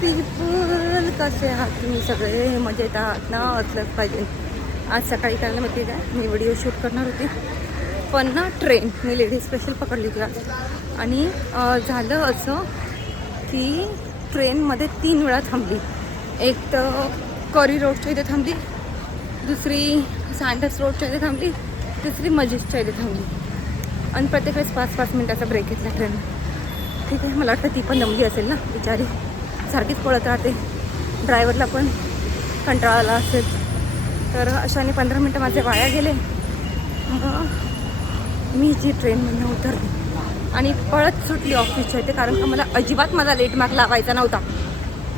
People कसे आहात तुम्ही सगळे? मजेत आहात ना? असलंच पाहिजे. आज सकाळी काय माहिती काय, मी व्हिडिओ शूट करणार होती पण ना ट्रेन मी लेडीज स्पेशल पकडली होती आज. आणि झालं असं की ट्रेनमध्ये 3 वेळा थांबली. एक तर करी रोडच्या इथे थांबली, दुसरी सँडस रोडच्या इथे थांबली, तिसरी मजिदच्या इथे थांबली. आणि प्रत्येक वेळेस 5-5 मिनिटाचा ब्रेक घेतला ट्रेन. ठीक आहे, मला वाटतं ती पण दमली असेल ना बिचारी, सारखीच पळत राहते. ड्रायव्हरला पण कंटाळा आला असेल. तर अशाने 15 मिनटं माझे वाया गेले. मग मी जी ट्रेनमधून उतरली आणि पळत सुटली ऑफिसच्या इथे, कारण का मला अजिबात माझा लेट मार्क लावायचा नव्हता.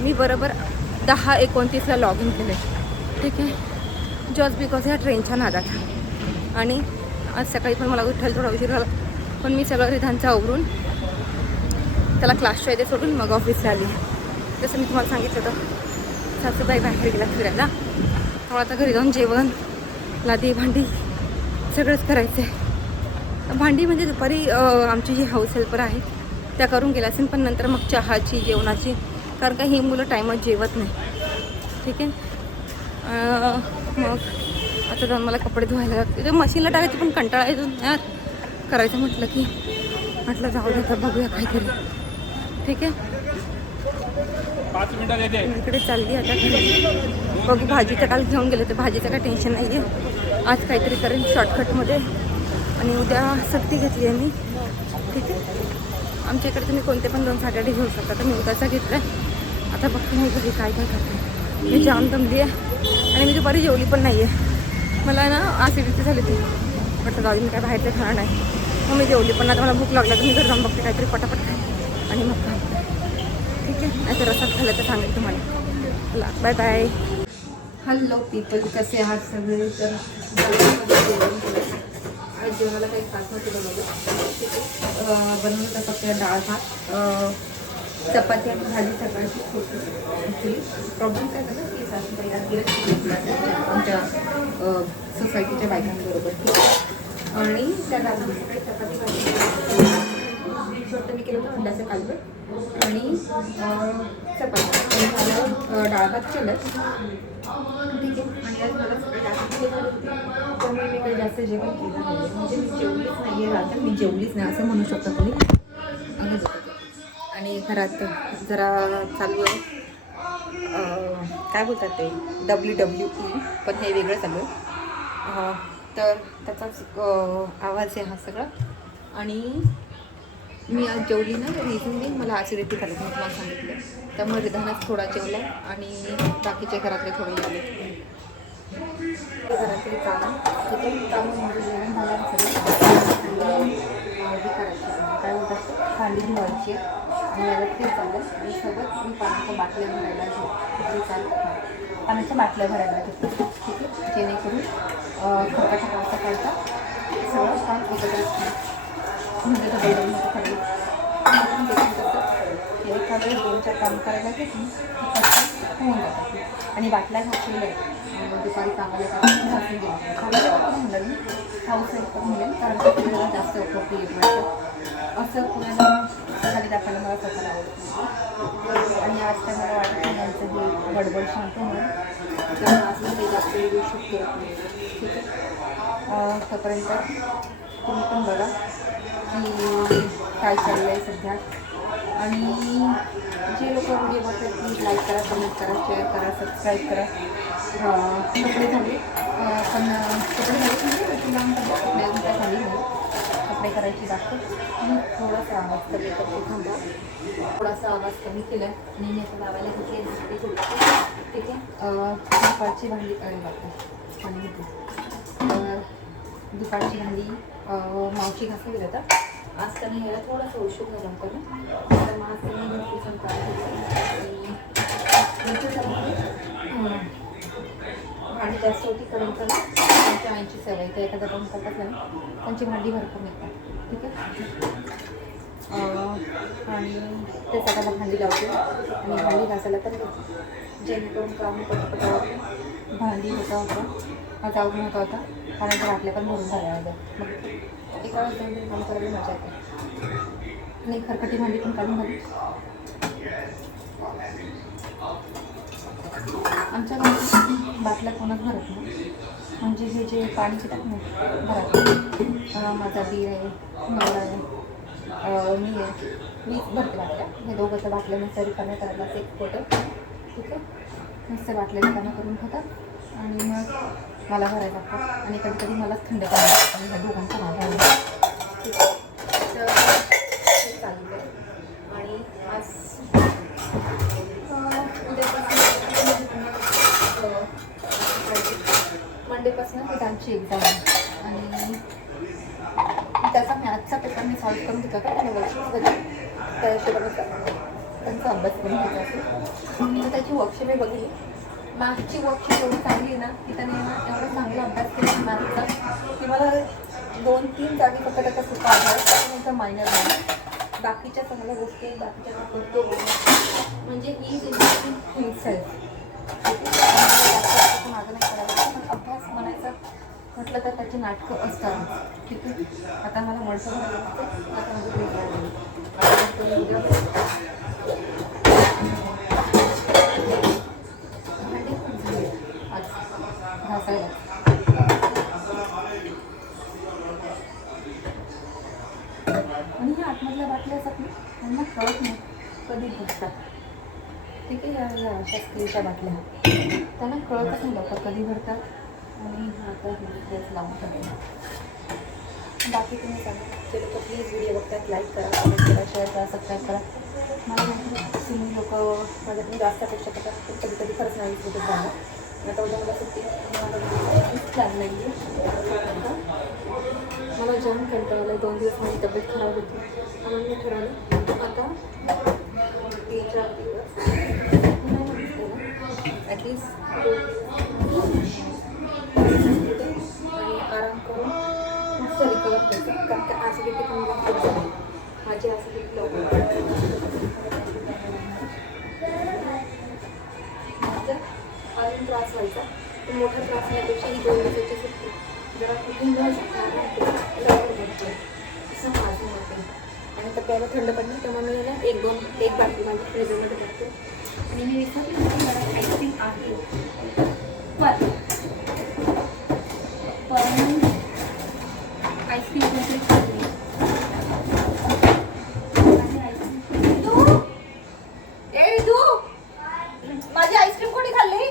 मी बरोबर 10:29ला लॉग इन केले. ठीक आहे, जस्ट बिकॉज ह्या ट्रेनच्या नादात. आणि आज सकाळी पण मला उठायला थोडा उशीर झाला, पण मी सगळं रिधानचं आवरून त्याला क्लासच्या इथे सोडून मग ऑफिसला आली. जसं मी तुम्हाला सांगितलं होतं, सासूबाई बाहेर गेला फिरायला. मग आता घरी जाऊन जेवण, लादी भांडी सगळंच करायचं आहे. भांडी म्हणजे दुपारी आमची जी हाऊस हेल्पर आहे त्या करून गेल्या असेल, पण नंतर मग चहाची, जेवणाची, कारण का ही मुलं टाईमात जेवत नाही. ठीक आहे, मग आता जाऊन मला कपडे धुवायला लागते. मशीनला टाकायची पण कंटाळा येतो यार करायचं म्हटलं जाऊ दे तर बघूया काहीतरी. ठीक आहे, 5 मिनिटात येते. इकडे चालली आता घरी. बघू, भाजीचं काल घेऊन गेले तर भाजीचं काय टेन्शन नाही आहे. आज काहीतरी करेन शॉर्टकटमध्ये. आणि उद्या सुट्टी घेतली आहे मी. ठीक आहे, आमच्या इकडे तुम्ही कोणते पण 2 सॅटर्डे घेऊ शकता, तर मी उद्याचा घेतला आहे. आता बघते मी घरी काय करते. मी जाम दमली आहे आणि मी दुपारी जेवली पण नाही आहे. मला ना ॲसिडिटी झाली ती. म्हटलं जाऊ, मी काय बाहेरचं खाणार नाही. मग मी जेवली पण. आता मला भूक लागला तर मी घरी जाऊन बघते काहीतरी पटापट खाय आणि मग काय. ठीक आहे, नाही तर रसात खाल्लं तर सांगेल तुम्हाला. Bye bye. हॅलो पीपल, कसे आहात सगळे? तर आज जेवणाला काही खास नव्हतं बनवलं. ठीक आहे, बनवलं तर फक्त डाळ भात, चपाती आणि भाजी सकाळची होती. ॲक्च्युली प्रॉब्लेम काय झाला की सासूबाई आज गेल्या आमच्या सोसायटीच्या बायकांबरोबर. आणि त्या सकाळी चपाती भाजी छोटं मी केलं होतं अंड्याचं कालवण आणि चपाती झालं, डाळ भात केलं. ठीक आहे, आणि आज मला सकाळी पण मी काही जास्त जेवण केलं नाही. म्हणजे मी जेवलीच नाही आहे रात्री. मी जेवलीच नाही असं म्हणू शकता तुम्ही. आणि घरात जरा चालू आहे काय बोलतात ते WWE, पण हे वेगळं चालू आहे. तर त्याचाच आवाज आहे हा सगळा. आणि मी आज जेवली ना, तर रिझनली मला ॲसिडिटी झाली, मी तुम्हाला सांगितलं. त्यामुळे रिधानच थोडा जेवला आणि बाकीचे घरातले थोडे जेवले. घरातले कामं म्हणजे जेवण झालं सगळं करायची काय बोलतात भांडी धुवायची आणि मला ते चाललं. आणि सोबत मी पाण्याच्या बाटल्या भरायला घेतो. ठीक आहे, जेणेकरून खरकाटा काढता सगळं काम एकत्र म्हणजे एखादं 2-4 काम करायला घेतली होऊन जातात. आणि बाटल्या घातलेल्या आहेत दुपारी कामाला घासून घ्यायचं म्हणलं मी हाऊस हेल्प म्हणेन, कारण आपल्याला जास्त अप्रोप्रिएट वाटतं. असं कुणाला खाली दाखवायला मला स्वतःला आवडत. आणि आज काय मला वाटत नाही यांचं हे गडबड शांत म्हणून, त्यामुळे आज मी काही जास्त येऊ शकतो. ठीक आहे, तोपर्यंत तुम्ही पण बघा की काय चाललं आहे सध्या. आणि जे लोक व्हिडिओ बघतात प्लीज लाईक करा, कमेंट करा, शेअर करा, सबस्क्राईब करा. कपडे झाले पण कपडे झाले म्हणजे लांब कपडे झाली कपडे करायची बाकी. मी थोडासा आवाज कमी करते, थांबा. थोडासा आवाज कमी केला आणि मी आता लावायला घेतली भांडी थोडी. ठीक आहे, दुपारची भांडी करायला लागते आणि दुपारची भांडी मावशी घासून गेलं होतं. आज त्यांनी यायला थोडंसं उशीर झाला होता ना, तर मग आज त्यांनी भरपूर संपायला भांडी जास्त होती, कारण का त्यांच्या आईची सवय, तर एखादा काम करतात ना त्यांची भांडी भरपूर निघतात. ठीक आहे, आणि तेच आता मग भांडी लावते आणि भांडी घासायला पण घेते, जेणेकरून काम पटापट भांडी होता आवडून होता पाण्याच्या बाटल्या पण भरून झाल्या होत्या. मग एका वेळेस काम करायला मजा येते. आणि खरकटी भांडी पण काढून घालू. आमच्या घरात बाटल्या कोणाच भरत नाही, म्हणजे हे जे पाणी पितात ना घरात, माझा दीर आहे, मला आहे, मी आहे, मीच भरते बाटल्या. हे दोघं तर बाटल्या नुसतं रिकाम्या करायला एक फोटो, ठीक आहे, नुसतं बाटल्या रिकाम्या करून खातात आणि मग मला भरायला लागतात आणि कधी कधी मलाच थंड करायला लागतं आणि ह्या दोघांचा माझा, ठीक आहे. तर हे चालू आहे आणि आज मंडेपासून त्यांची एक्झाम आहे आणि त्याचा मॅथचा पेपर मी सॉल्व करून घेतो का त्याने वर्कशीट त्या हिशोबानुसार त्यांचा अभ्यास करून घ्यायचा असेल. तर त्याची वर्कशीट मी बघितली, मॅथची वर्कशीट एवढी चांगली ना की त्याने एवढा चांगला अभ्यास केला मॅथचा की मला 2-3 जागी फक्त त्याचा सुद्धा आधार त्याचा मायनर नाही, बाकीच्या चांगल्या गोष्टी बाकीच्या करतो म्हणजे ही हिमसेल्फ माझं नाही करायचं. पण अभ्यास म्हणायचं म्हटलं तर त्याची नाटकं असतात, ठीक आहे. आता मला म्हणतो आता घासायला आणि ह्या आतमधल्या बाटल्या असतात ना त्यांना कळत नाही कधी भरतात, ठीक आहे. या अशा स्टीलच्या बाटल्या त्यांना कळतच नाही लवकर कधी भरतात आणि आता ड्रेस लावून टाकतात. बाकी तुम्ही सांगा, जे लोक प्लीज व्हिडिओ बघतात लाईक करा, कमेंट करा, शेअर करा, सबस्क्राईब करा. मला तुम्ही लोक माझ्याकडून जास्त अपेक्षा करतात, पण कधी कधी खरंच नाही होत झालं. आता उद्या मला सुट्टी प्लॅन नाही आहे, मला जाम कंटाळलं. 2 दिवस माझी तब्येत खराब होती म्हणून मी ठरवलं आता 3-4 दिवस ॲटलिस्ट आणि आराम करून मस्त रिकवर करायचं. कारण का ॲसिडिटी कमी माझी ॲसिडिटी लवकर अजून त्रास व्हायचा, पण मोठा त्रास होण्यापेक्षा ही 2 दिवसाची सुट्टी जरा कुठे न असं माझं होते. आणि आता प्यायला थंड पडली तेव्हा मी ना 1 बाटली माझ्या फ्रीजरमध्ये टाकते. आणि मी विचारली की आईस्क्रीम आहे पण आईस्क्रीम कोणतरी खाल्ली माझी आईस्क्रीम कोणी खाल्ली?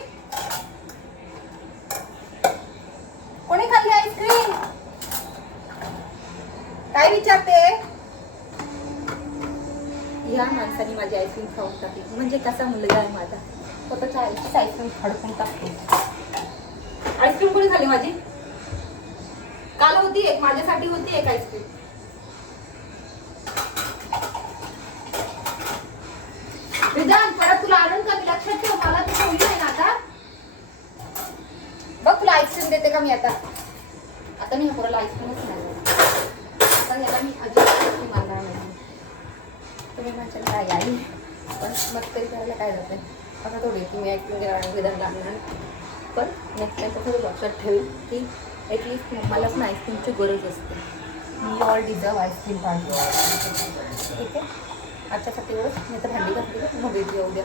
कोणी खाल्ली आईस्क्रीम? काय विचारते? या माणसाने माझी आईस्क्रीम खाऊन टाकली, म्हणजे कसा मुलगा आहे माझा, स्वतःच्या आईचीच आईस्क्रीम खडकून टाकते. आईस्क्रीम कोणी खाल्ली माझी? काल होती एक, माझ्यासाठी होती एक आईस्क्रीम. विधान परत तुला आनंद का लक्षात ठेव, मला तू ठेवली आहे ना आता. बघ तुला आईस्क्रीम देते का मी आता. आता मी पोराला आईस्क्रीमच नाही, आता याला मी अजिबात मारणार नाही. तुम्ही माझ्या काय आई पण मग तरी करायला काय जाते आता थोडी की मी आईस्क्रीम विधान लागणार. पण नेक्स्ट टाइम तसं लक्षात ठेवेल की ॲटलिस्ट मला पण आईस्क्रीमची गरज असते. मी ऑल डिझर्व आईस्क्रीम पाहिजे, ठीक आहे. आजच्यासाठी एवढंच, मी तर भांडी घातली, मग भेटूया उद्या.